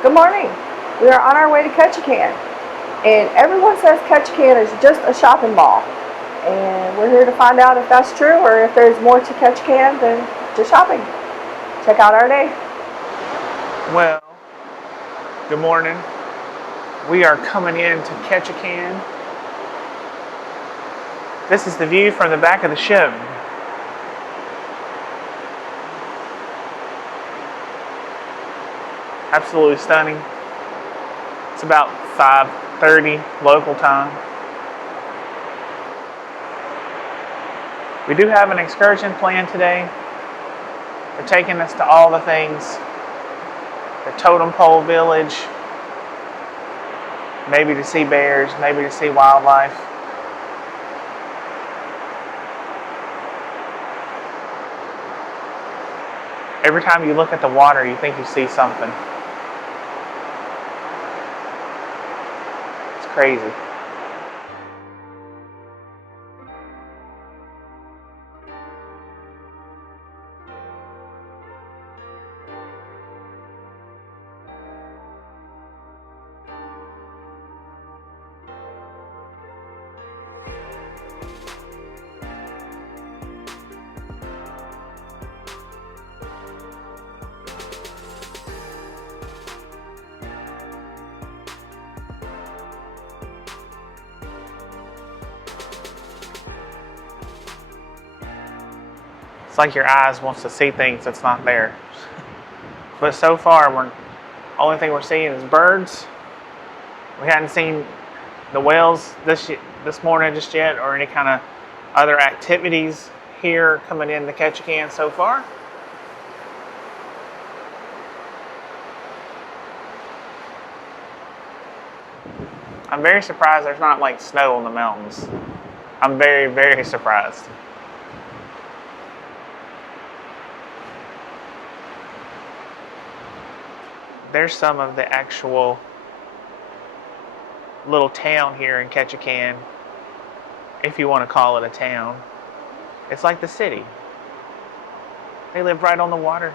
Good morning. We are on our way to Ketchikan, and everyone says Ketchikan is just a shopping mall, and we're here to find out if that's true or if there's more to Ketchikan than just shopping. Check out our day. Well, good morning. We are coming into Ketchikan. This is the view from the back of the ship. Absolutely stunning. It's about 5:30 local time. We do have an excursion planned today. They're taking us to all the things. The totem pole village. Maybe to see bears, maybe to see wildlife. Every time you look at the water, you think you see something. It's crazy. It's like your eyes wants to see things that's not there. But so far, only thing we're seeing is birds. We hadn't seen the whales this morning just yet, or any kind of other activities here coming in the Ketchikan so far. I'm very surprised there's not like snow on the mountains. I'm very, very surprised. There's some of the actual little town here in Ketchikan, if you want to call it a town. It's like the city. They live right on the water.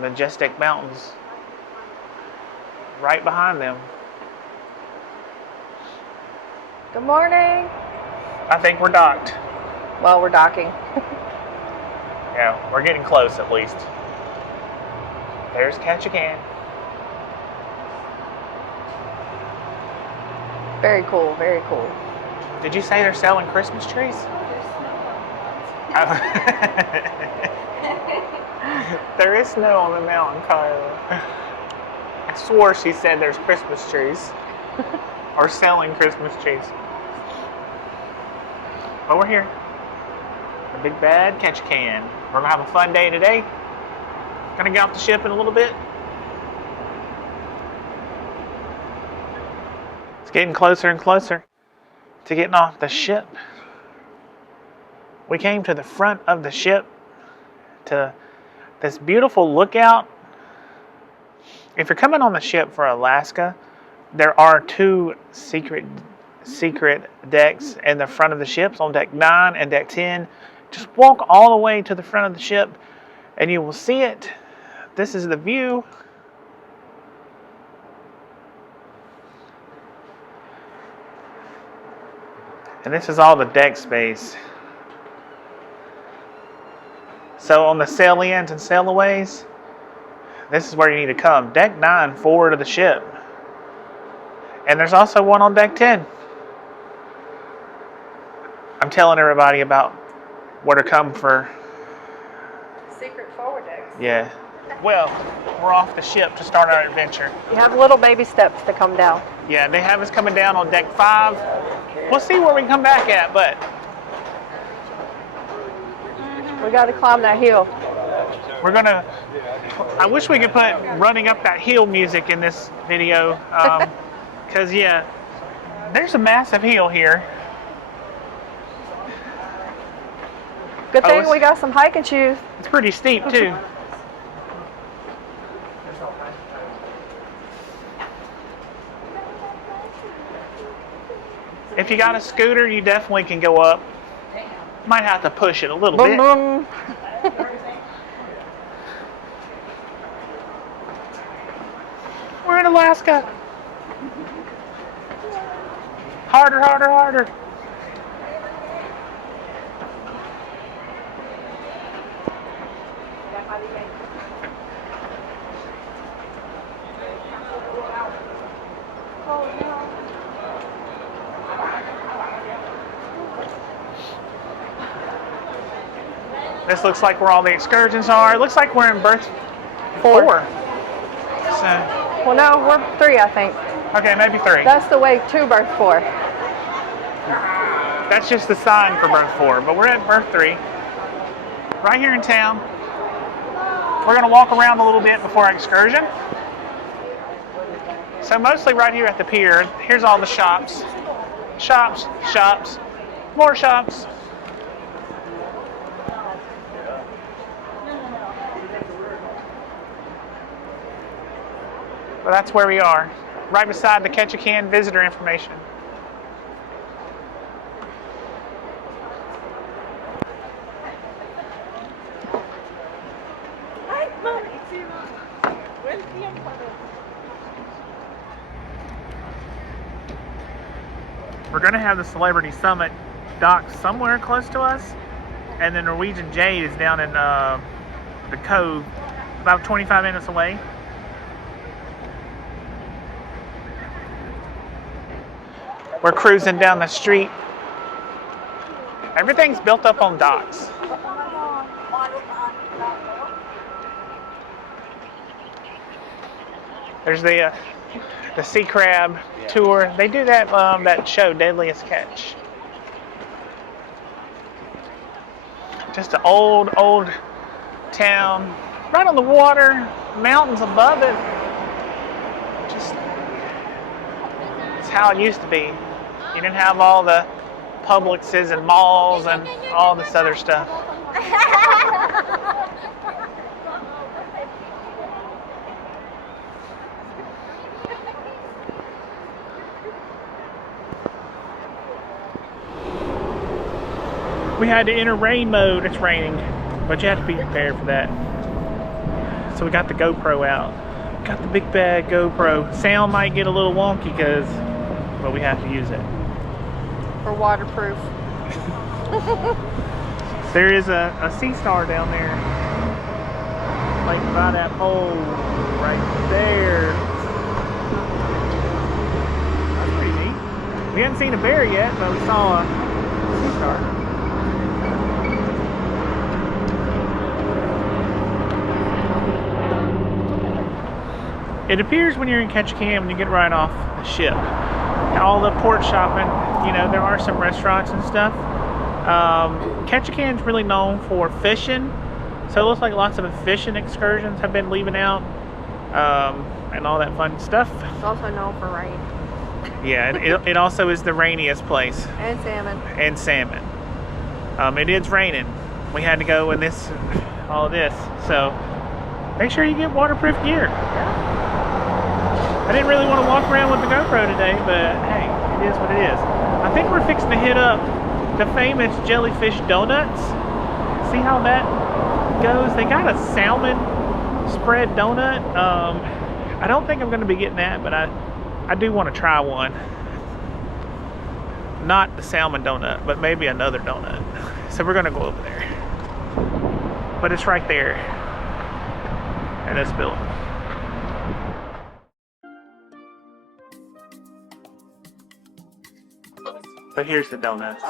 Majestic mountains right behind them. Good morning. I think we're docked. Well, we're docking. Yeah, we're getting close at least. There's Ketchikan. Very cool, very cool. Did you say they're selling Christmas trees? There is snow on the mountain, Kyla. I swore she said there's Christmas trees. Or selling Christmas trees. But we're here. The big bad Ketchikan. We're going to have a fun day today. Going to get off the ship in a little bit. It's getting closer and closer to getting off the ship. We came to the front of the ship to this beautiful lookout. If you're coming on the ship for Alaska, there are two secret decks in the front of the ships on deck 9 and deck 10. Just walk all the way to the front of the ship and you will see it. This is the view. And this is all the deck space. So on the sail ins and sailaways, this is where you need to come. Deck 9 forward of the ship. And there's also one on deck 10. I'm telling everybody about where to come for Secret forward decks. Yeah. Well, we're off the ship to start our adventure. You have little baby steps to come down. Yeah, they have us coming down on deck 5. We'll see where we can come back at, but We got to climb that hill. we're gonna. I wish we could put running up that hill music in this video, because yeah, there's a massive hill here. Good thing we got some hiking shoes. It's pretty steep too. If you got a scooter, you definitely can go up. Might have to push it a little Boom, bit. boom. We're in Alaska. Harder, harder, harder. This looks like where all the excursions are. It looks like we're in berth 4. So, Well, no, we're 3, I think. okay, maybe 3. That's the way to berth 4. That's just the sign for berth 4, but we're at berth 3. Right here in town. We're going to walk around a little bit before our excursion. So mostly right here at the pier. Here's all the shops. Shops, shops, more shops. But that's where we are, right beside the Ketchikan visitor information. We're going to have the Celebrity Summit docked somewhere close to us, and the Norwegian Jade is down in the cove, about 25 minutes away. We're cruising down the street. Everything's built up on docks. There's the sea crab tour. They do that that show, Deadliest Catch. Just an old town, right on the water, mountains above it. Just it's how it used to be. You didn't have all the Publixes and malls and all this other stuff. We had to enter rain mode. It's raining, but you have to be prepared for that. So we got the GoPro out. Got the big bag GoPro. Sound might get a little wonky but we have to use it. For waterproof. There is a sea star down there, like by that pole right there. That's pretty neat. We hadn't seen a bear yet, but we saw a sea star. It appears when you're in Ketchikan, when you get right off the ship, all the port shopping, there are some restaurants and stuff. Ketchikan's really known for fishing, so it looks like lots of fishing excursions have been leaving out, and all that fun stuff. It's also known for rain. Yeah, it also is the rainiest place. And salmon. And salmon. It is raining. We had to go in all this, so make sure you get waterproof gear. Yeah. I didn't really want to walk around with the GoPro today, but hey, it is what it is. I think we're fixing to hit up the famous jellyfish donuts. See how that goes? They got a salmon spread donut. I don't think I'm going to be getting that, but I do want to try one. Not the salmon donut, but maybe another donut. So we're going to go over there. But it's right there in this building. But here's the donuts.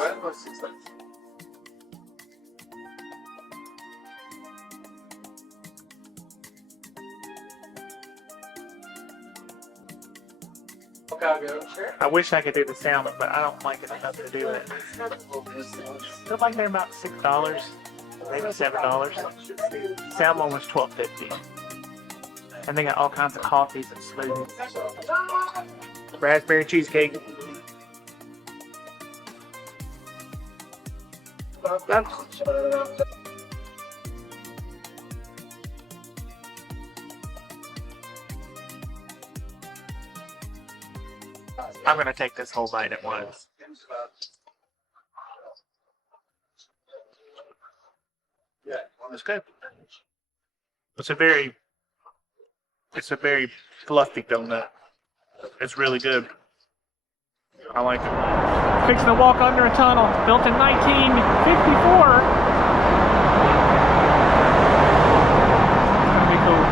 I wish I could do the salmon, but I don't like it enough to do it. Feel like they're about $6, maybe $7. Salmon was $12.50. And they got all kinds of coffees and smoothies. Raspberry cheesecake. I'm gonna take this whole bite at once. It's good. It's a very fluffy donut. It's really good. I like it. Fixing to walk under a tunnel built in 1954. Pretty cool.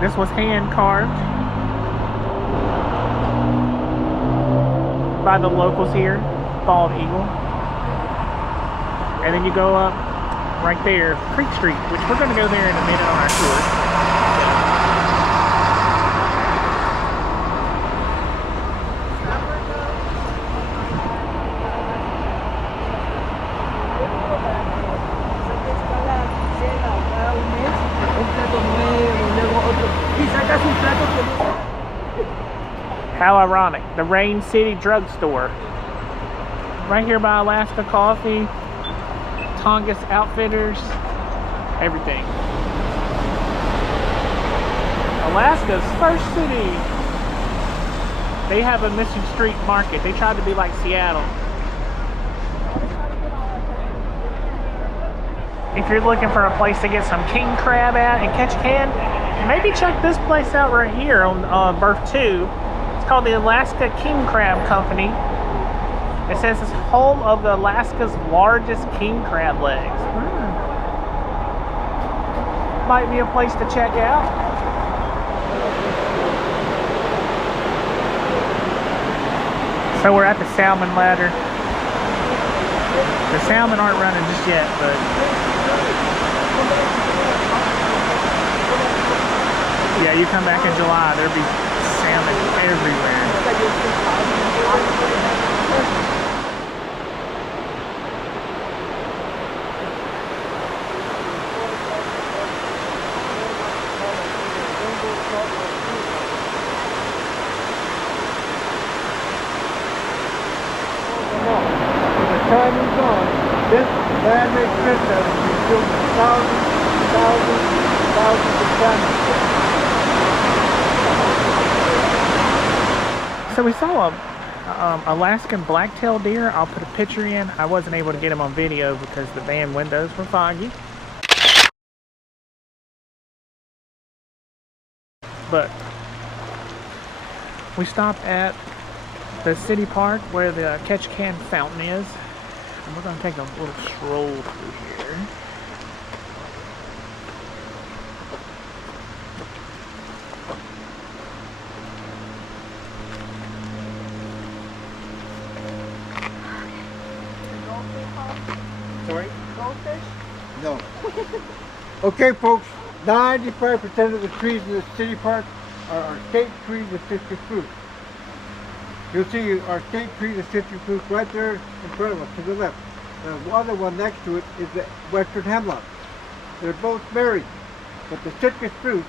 This was hand carved by the locals here, bald eagle. And then you go up right there, Creek Street, which we're going to go there in a minute on our tour. How ironic. The Rain City Drugstore. Right here by Alaska Coffee, Tongass Outfitters, everything. Alaska's first city. They have a Mission Street market. They tried to be like Seattle. If you're looking for a place to get some king crab at in Ketchikan, maybe check this place out right here on Berth 2. It's called the Alaska King Crab Company. It says it's home of the Alaska's largest king crab legs. Might be a place to check out. So we're at the salmon ladder. The salmon aren't running just yet, but yeah, you come back in July, there'll be salmon everywhere. Time is gone. This man-made princess is built thousands of times. So we saw a Alaskan black-tailed deer. I'll put a picture in. I wasn't able to get him on video because the van windows were foggy. But we stopped at the city park where the Ketchikan fountain is. And we're going to take a little stroll through here. Sorry? Goldfish? No. Okay, folks, 95% of the trees in the city park are our state trees of citrus fruit. You'll see our state tree of citrus fruit right there in front of us to the left. The other one next to it is the western hemlock. They're both married, but the citrus fruit,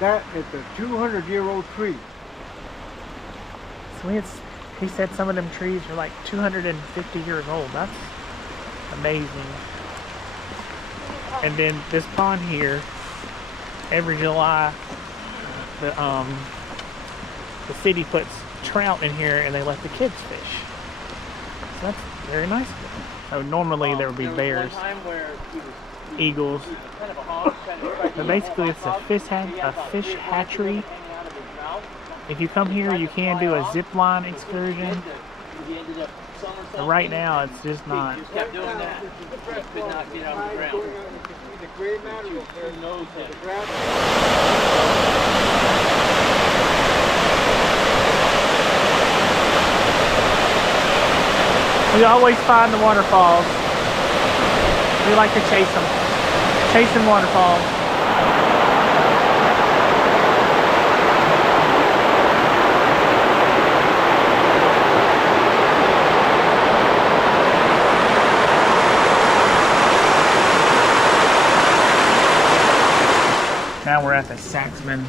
that is a 200-year-old tree. So he said some of them trees are like 250 years old. That's amazing. And then this pond here, every July, the city puts trout in here and they let the kids fish. So That's very nice. So normally there would be bears, eagles, but basically it's a fish hatchery. If you come here, you can do a zip line excursion. But right now, it's just not. Kept doing that. He could not get out of the ground. We always find the waterfalls. We like to chase them. Chasing waterfalls. Now we're at the Saxman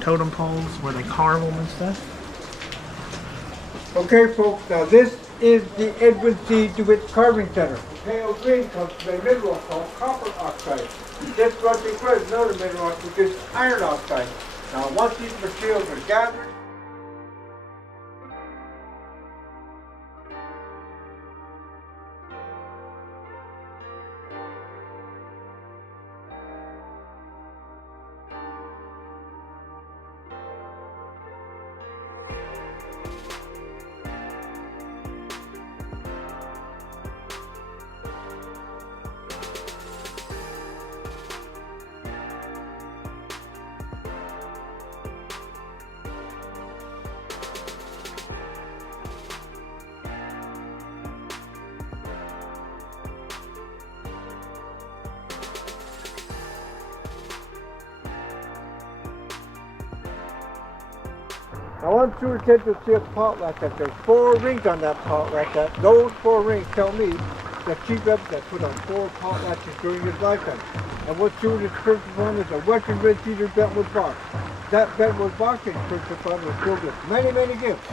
totem poles where they carve them and stuff. Okay, folks, now this is the Edwin C. DeWitt Carving Center. Pale green comes from a mineral called copper oxide. This what requires another mineral which is iron oxide. Now once these materials are gathered, I want you to see a pot like that. There's 4 rings on that pot like that. Those 4 rings tell me that Chief Epstein put on 4 potlatches during his lifetime. And what you would inscription upon is a Western Red Cedar Bentwood box. That Bentwood box inscription upon was filled with many, many gifts.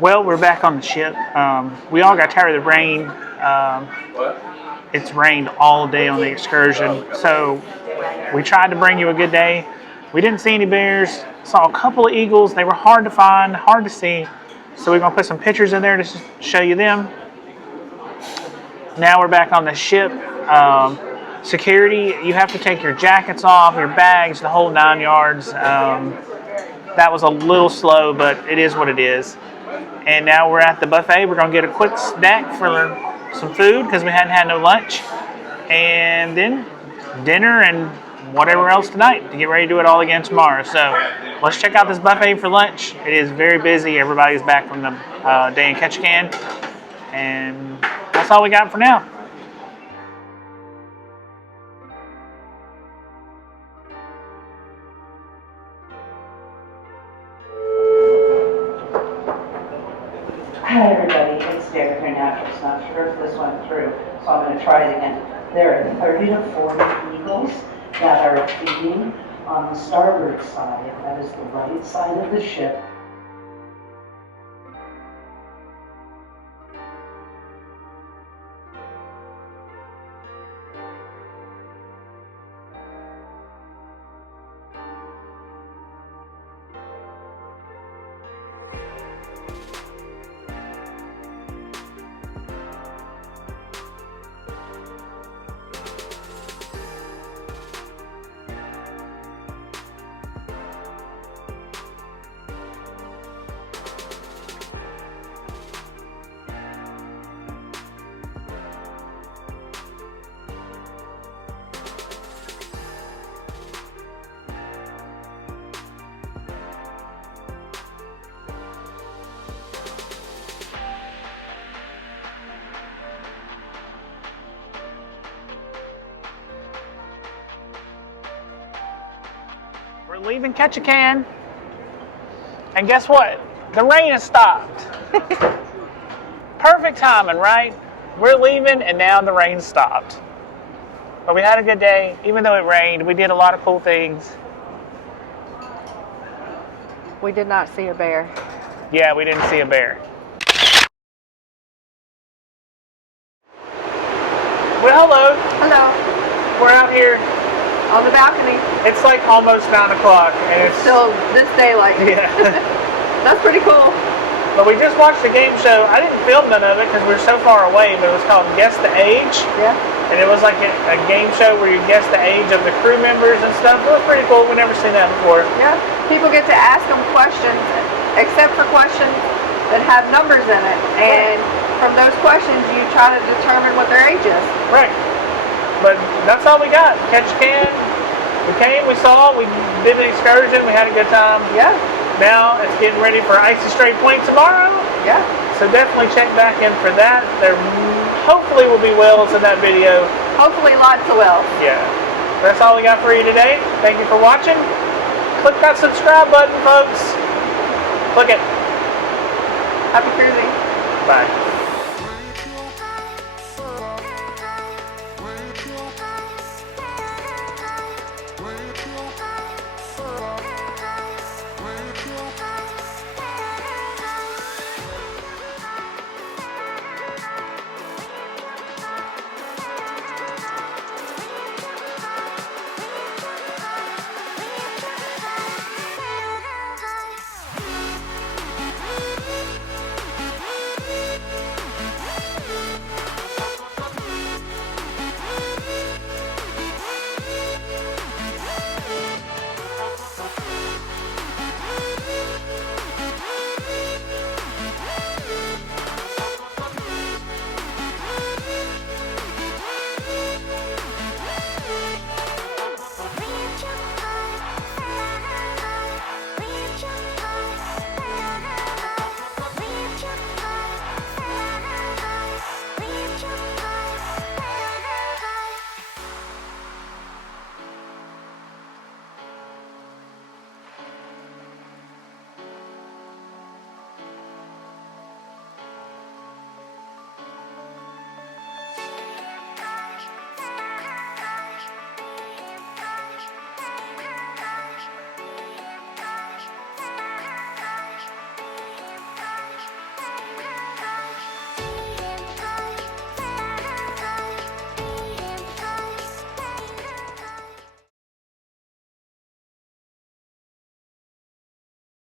Well, we're back on the ship. We all got tired of the rain. It's rained all day on the excursion, so we tried to bring you a good day. We didn't see any bears. Saw a couple of eagles. They were hard to find, hard to see. So we're going to put some pictures in there to show you them. Now we're back on the ship. Security, you have to take your jackets off, your bags, the whole 9 yards. That was a little slow, but it is what it is. And now we're at the buffet. We're going to get a quick snack for some food because we hadn't had no lunch. And then dinner and whatever else tonight to get ready to do it all again tomorrow. So let's check out this buffet for lunch. It is very busy. Everybody's back from the day in Ketchikan. And that's all we got for now. Hi everybody, it's Derek here now. Just not sure if this went through, so I'm going to try it again. There are 30 to 40 eagles that are feeding on the starboard side. That is the right side of the ship. We're leaving Ketchikan, and guess what? The rain has stopped. Perfect timing, right? We're leaving, and now the rain stopped. But we had a good day, even though it rained. We did a lot of cool things. We did not see a bear. Yeah, we didn't see a bear. Well, hello. Hello. We're out here. On the balcony. It's like almost 9 o'clock, and it's Still this daylight. yeah. That's pretty cool. But we just watched a game show. I didn't film none of it because we were so far away, but it was called Guess the Age. Yeah. And it was like a game show where you guess the age of the crew members and stuff. It was pretty cool. We never seen that before. Yeah. People get to ask them questions, except for questions that have numbers in it. And from those questions, you try to determine what their age is. Right. But that's all we got. Ketchikan. We came, we saw, we did an excursion, we had a good time. Yeah. Now it's getting ready for Icy Straight Point tomorrow. Yeah. So definitely check back in for that. There hopefully will be whales in that video. Hopefully lots of wells. Yeah. That's all we got for you today. Thank you for watching. Click that subscribe button, folks. Click it. Happy cruising. Bye.